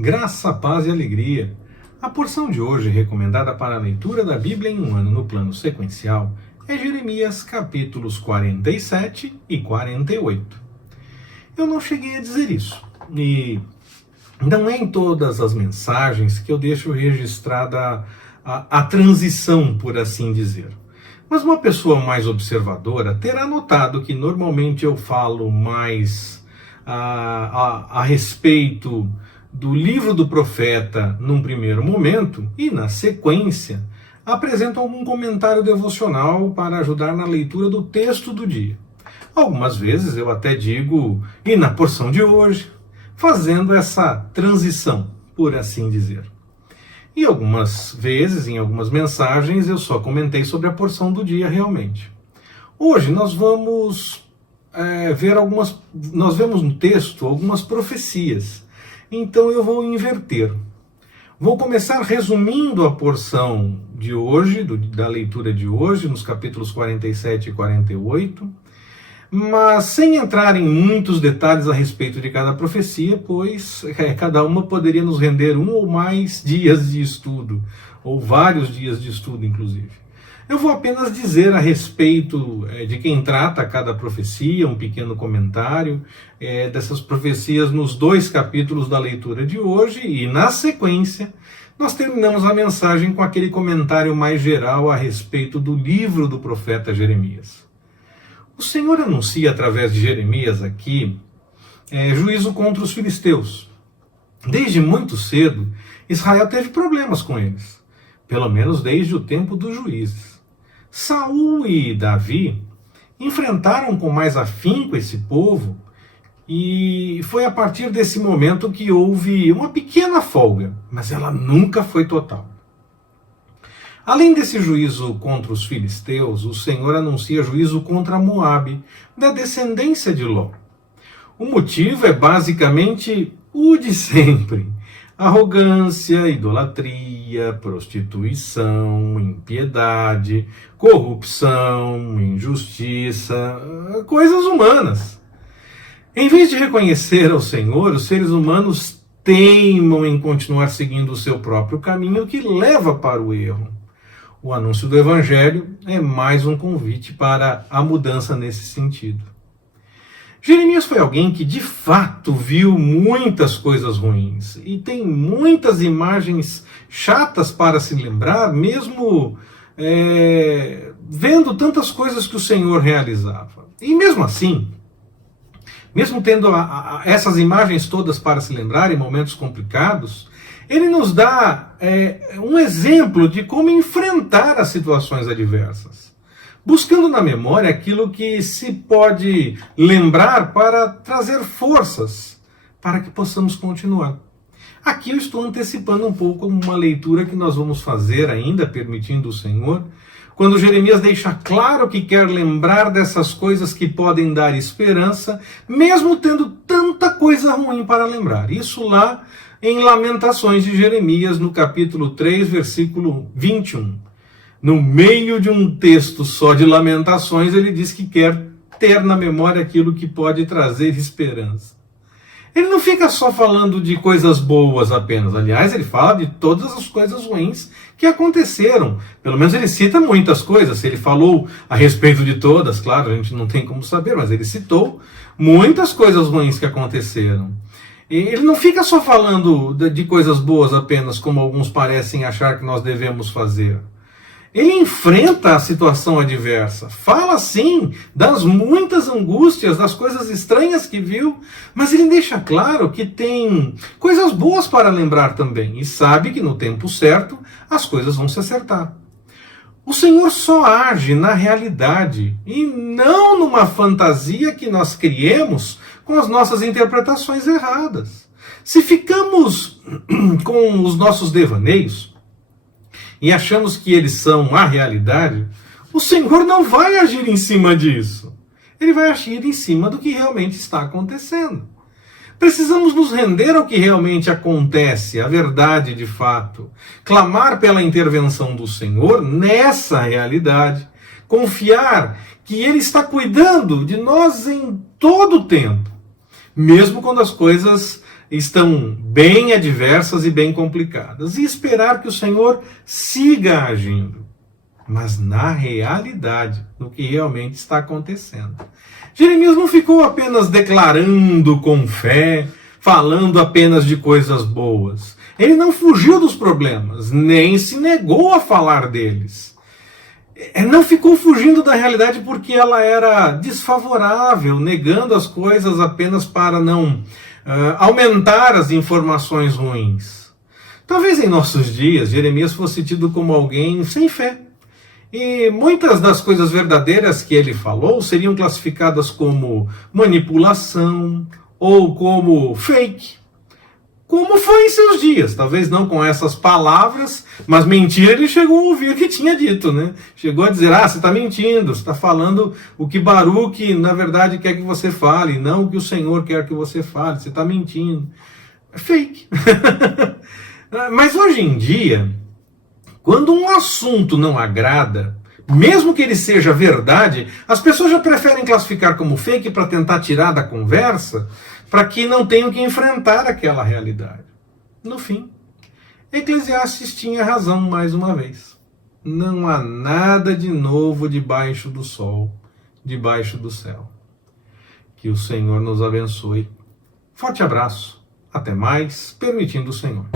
Graça, paz e alegria. A porção de hoje, recomendada para a leitura da Bíblia em um ano no plano sequencial, é Jeremias capítulos 47 e 48. Eu não cheguei a dizer isso, e não é em todas as mensagens que eu deixo registrada a transição, por assim dizer. Mas uma pessoa mais observadora terá notado que normalmente eu falo mais a respeito do livro do profeta num primeiro momento e, na sequência, apresento algum comentário devocional para ajudar na leitura do texto do dia. Algumas vezes eu até digo, e na porção de hoje, fazendo essa transição, por assim dizer. E algumas vezes, em algumas mensagens, eu só comentei sobre a porção do dia realmente. Hoje nós vamos nós vemos no texto algumas profecias. Então eu vou inverter. Vou começar resumindo a porção de hoje, da leitura de hoje, nos capítulos 47 e 48, mas sem entrar em muitos detalhes a respeito de cada profecia, pois cada uma poderia nos render um ou mais dias de estudo, ou vários dias de estudo, inclusive. Eu vou apenas dizer a respeito de quem trata cada profecia, um pequeno comentário dessas profecias nos 2 capítulos da leitura de hoje, e na sequência nós terminamos a mensagem com aquele comentário mais geral a respeito do livro do profeta Jeremias. O Senhor anuncia através de Jeremias aqui juízo contra os filisteus. Desde muito cedo, Israel teve problemas com eles, pelo menos desde o tempo dos juízes. Saul e Davi enfrentaram com mais afinco esse povo, e foi a partir desse momento que houve uma pequena folga, mas ela nunca foi total. Além desse juízo contra os filisteus, o Senhor anuncia juízo contra Moabe, da descendência de Ló. O motivo é basicamente o de sempre: arrogância, idolatria, prostituição, impiedade, corrupção, injustiça, coisas humanas. Em vez de reconhecer ao Senhor, os seres humanos teimam em continuar seguindo o seu próprio caminho, que leva para o erro. O anúncio do Evangelho é mais um convite para a mudança nesse sentido. Jeremias foi alguém que de fato viu muitas coisas ruins e tem muitas imagens chatas para se lembrar, mesmo vendo tantas coisas que o Senhor realizava. E mesmo assim, mesmo tendo essas imagens todas para se lembrar em momentos complicados, ele nos dá um exemplo de como enfrentar as situações adversas, buscando na memória aquilo que se pode lembrar para trazer forças para que possamos continuar. Aqui eu estou antecipando um pouco uma leitura que nós vamos fazer ainda, permitindo o Senhor, quando Jeremias deixa claro que quer lembrar dessas coisas que podem dar esperança, mesmo tendo tanta coisa ruim para lembrar. Isso lá em Lamentações de Jeremias, no capítulo 3, versículo 21. No meio de um texto só de lamentações, ele diz que quer ter na memória aquilo que pode trazer esperança. Ele não fica só falando de coisas boas apenas. Aliás, ele fala de todas as coisas ruins que aconteceram. Pelo menos ele cita muitas coisas. Se ele falou a respeito de todas, claro, a gente não tem como saber, mas ele citou muitas coisas ruins que aconteceram. Ele não fica só falando de coisas boas apenas, como alguns parecem achar que nós devemos fazer. Ele enfrenta a situação adversa, fala sim das muitas angústias, das coisas estranhas que viu, mas ele deixa claro que tem coisas boas para lembrar também, e sabe que no tempo certo as coisas vão se acertar. O Senhor só age na realidade, e não numa fantasia que nós criemos com as nossas interpretações erradas. Se ficamos com os nossos devaneios e achamos que eles são a realidade, o Senhor não vai agir em cima disso. Ele vai agir em cima do que realmente está acontecendo. Precisamos nos render ao que realmente acontece, a verdade de fato. Clamar pela intervenção do Senhor nessa realidade. Confiar que Ele está cuidando de nós em todo o tempo. Mesmo quando as coisas estão bem adversas e bem complicadas, e esperar que o Senhor siga agindo, mas na realidade, no que realmente está acontecendo. Jeremias não ficou apenas declarando com fé, falando apenas de coisas boas. Ele não fugiu dos problemas, nem se negou a falar deles. Não ficou fugindo da realidade porque ela era desfavorável, negando as coisas apenas para não aumentar as informações ruins. Talvez em nossos dias Jeremias fosse tido como alguém sem fé. E muitas das coisas verdadeiras que ele falou seriam classificadas como manipulação ou como fake. Como foi em seus dias, talvez não com essas palavras, mas mentira ele chegou a ouvir que tinha dito, né? Chegou a dizer, você está mentindo, você está falando o que Baruque, na verdade, quer que você fale, não o que o Senhor quer que você fale, você está mentindo. É fake. Mas hoje em dia, quando um assunto não agrada, mesmo que ele seja verdade, as pessoas já preferem classificar como fake para tentar tirar da conversa, para que não tenham que enfrentar aquela realidade. No fim, Eclesiastes tinha razão mais uma vez. Não há nada de novo debaixo do sol, debaixo do céu. Que o Senhor nos abençoe. Forte abraço. Até mais, permitindo o Senhor.